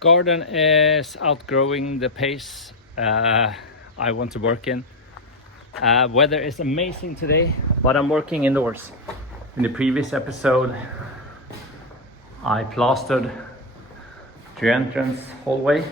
Garden is outgrowing the pace I want to work in. Weather is amazing today, but I'm working indoors. In the previous episode, I plastered the entrance hallway.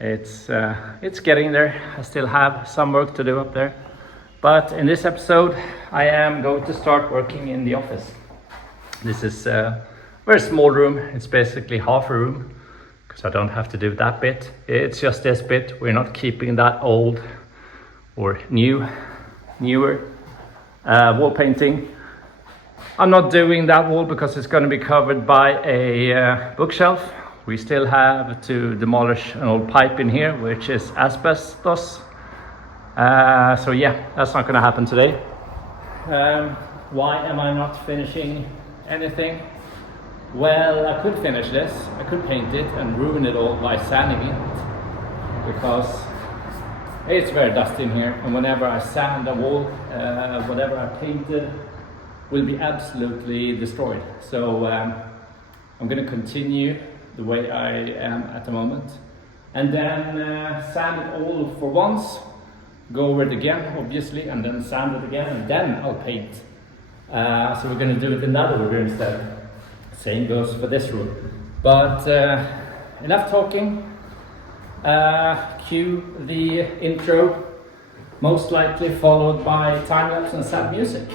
It's getting there. I still have some work to do up there. But in this episode, I am going to start working in the office. This is a very small room. It's basically half a room because I don't have to do that bit. It's just this bit. We're not keeping that old or newer wall painting. I'm not doing that wall because it's going to be covered by a bookshelf. We still have to demolish an old pipe in here, which is asbestos. So yeah, that's not going to happen today. Why am I not finishing anything? Well, I could finish this. I could paint it and ruin it all by sanding it, because it's very dusty in here, and whenever I sand a wall, whatever I painted will be absolutely destroyed. So I'm going to continue the way I am at the moment, and then sand it all for once, go over it again obviously, and then sand it again, and then I'll paint. So we're going to do it another room instead. Same goes for this room. But enough talking. Cue the intro, most likely followed by time-lapse and sad music.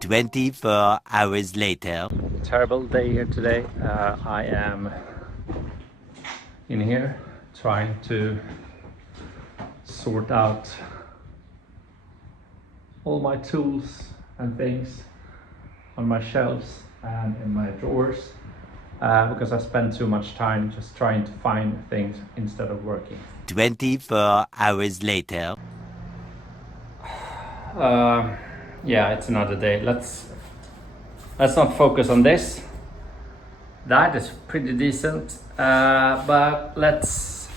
"24 hours later." Terrible day here today. I am in here trying to sort out all my tools and things on my shelves and in my drawers. because I spend too much time just trying to find things instead of working. 24 hours later. Yeah, it's another day. Let's not focus on this. That is pretty decent, but let's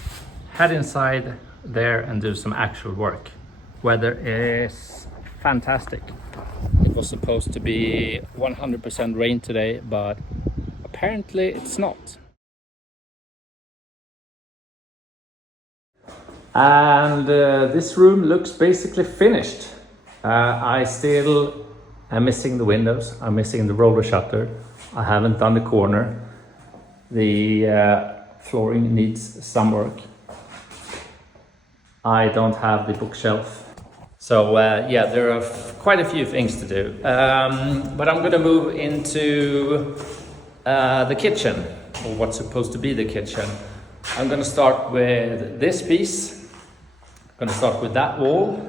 head inside there and do some actual work. Weather is fantastic. It was supposed to be 100% rain today, but apparently it's not. And this room looks basically finished. I still am missing the windows, I'm missing the roller shutter, I haven't done the corner, the flooring needs some work. I don't have the bookshelf. So yeah, there are quite a few things to do. But I'm gonna move into the kitchen, or what's supposed to be the kitchen. I'm gonna start with this piece. I'm gonna start with that wall.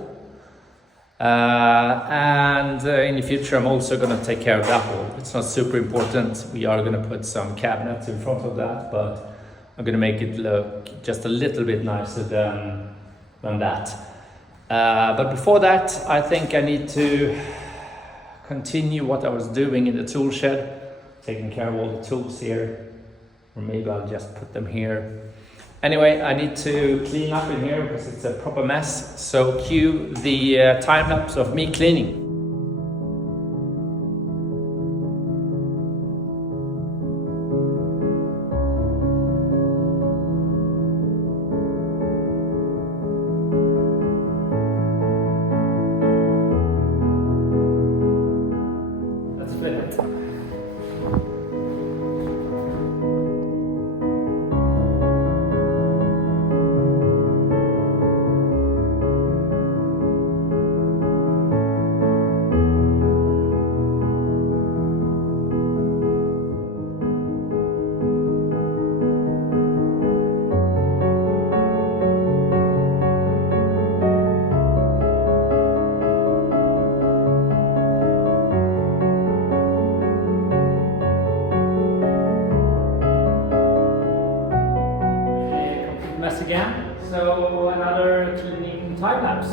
And in the future I'm also gonna take care of that wall. It's not super important. We are gonna put some cabinets in front of that, but I'm gonna make it look just a little bit nicer than that. But before that, I think I need to continue what I was doing in the tool shed, taking care of all the tools here, or maybe I'll just put them here. Anyway, I need to clean up in here because it's a proper mess, so cue the time lapse of me cleaning. Let's flip it. Mess again, so another cleaning time lapse.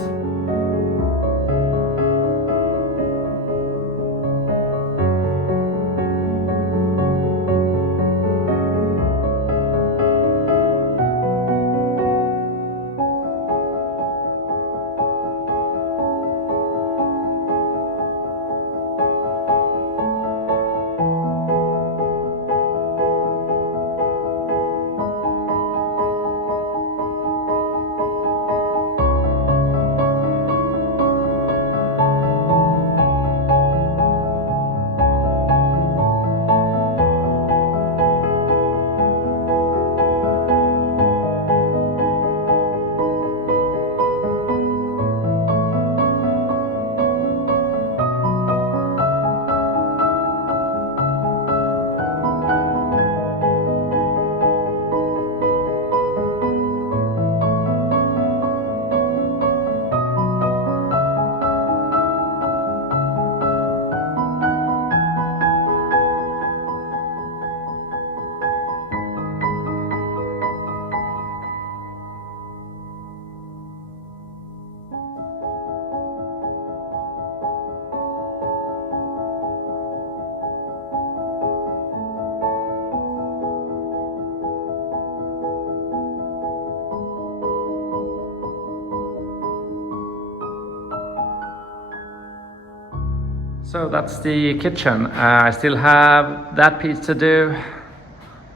So that's the kitchen. I still have that piece to do.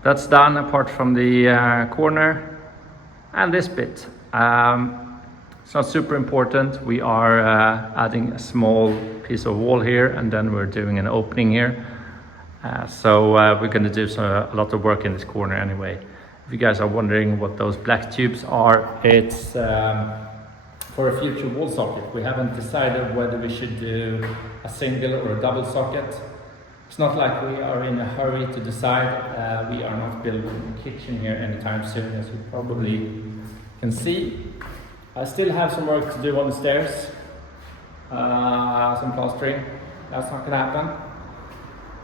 That's done apart from the corner and this bit. It's not super important. We are adding a small piece of wall here and then we're doing an opening here. So we're going to do a lot of work in this corner anyway. If you guys are wondering what those black tubes are, it's for a future wall socket. We haven't decided whether we should do a single or a double socket. It's not like we are in a hurry to decide. We are not building a kitchen here anytime soon, as you probably can see. I still have some work to do on the stairs, some plastering. That's not gonna happen.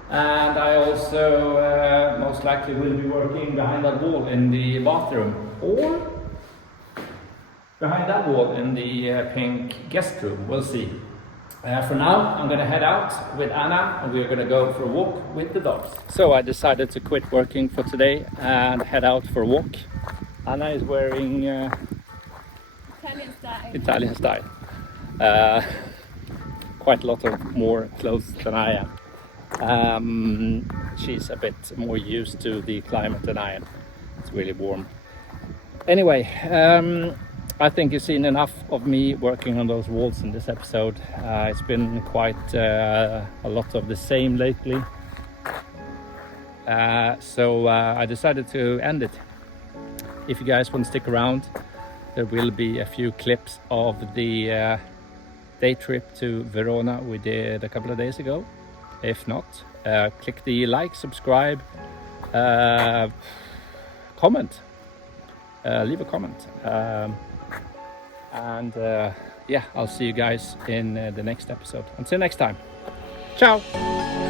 And I also most likely will be working behind that wall in the bathroom, or behind that wall in the pink guest room. We'll see. For now, I'm gonna head out with Anna and we're gonna go for a walk with the dogs. So I decided to quit working for today and head out for a walk. Anna is wearing Italian style. Quite a lot of more clothes than I am. She's a bit more used to the climate than I am. It's really warm. Anyway, I think you've seen enough of me working on those walls in this episode. It's been quite a lot of the same lately. So I decided to end it. If you guys want to stick around, there will be a few clips of the day trip to Verona we did a couple of days ago. If not, click the like, subscribe, comment, leave a comment. And yeah, I'll see you guys in the next episode. Until next time, ciao!